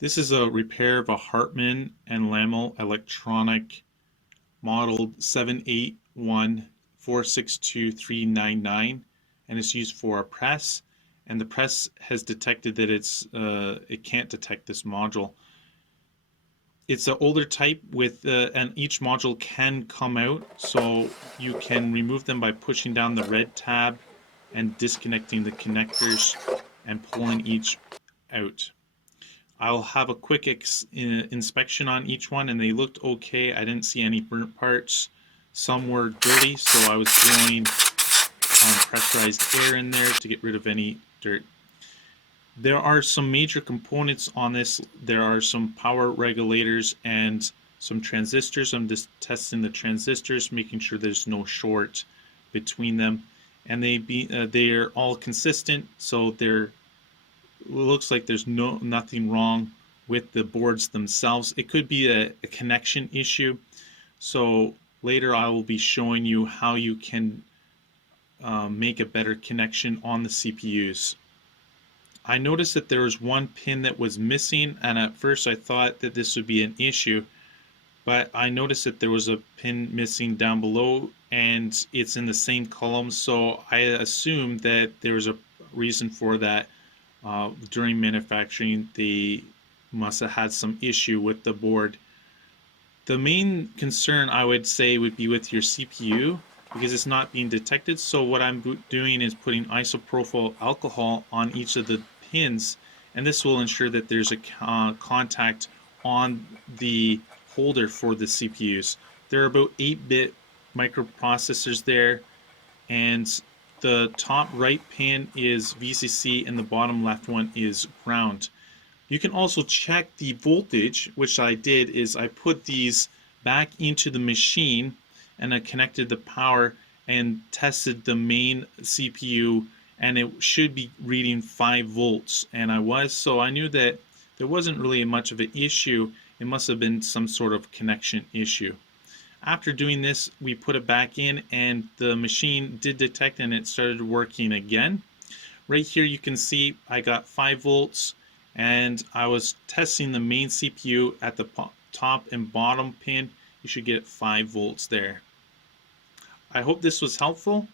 This is a repair of a Hartmann and Lammle electronic modeled 781462399, and it's used for a press. And the press has detected that it can't detect this module. It's an older type with and each module can come out, so you can remove them by pushing down the red tab and disconnecting the connectors and pulling each out. I'll have a quick inspection on each one, and they looked okay. I didn't see any burnt parts. Some were dirty, so I was blowing pressurized air in there to get rid of any dirt. There are some major components on this. There are some power regulators and some transistors. I'm just testing the transistors, making sure there's no short between them, and they're all consistent, so they're looks like there's nothing wrong with the boards themselves. It could be a connection issue. So later I will be showing you how you can make a better connection on the CPUs. I noticed that there was one pin that was missing, and at first I thought that this would be an issue, but I noticed that there was a pin missing down below and it's in the same column, so I assumed that there was a reason for that. During manufacturing, they must have had some issue with the board. The main concern, I would say, would be with your CPU because it's not being detected. So what I'm doing is putting isopropyl alcohol on each of the pins, and this will ensure that there's a contact on the holder for the CPUs. There are about 8-bit microprocessors there, and the top right pin is VCC and the bottom left one is ground. You can also check the voltage, which I did is I put these back into the machine and I connected the power and tested the main CPU, and it should be reading 5 volts, and so I knew that there wasn't really much of an issue. It must have been some sort of connection issue. After doing this, we put it back in and the machine did detect and it started working again. Right here you can see I got 5 volts, and I was testing the main CPU at the top and bottom pin. You should get 5 volts there. I hope this was helpful.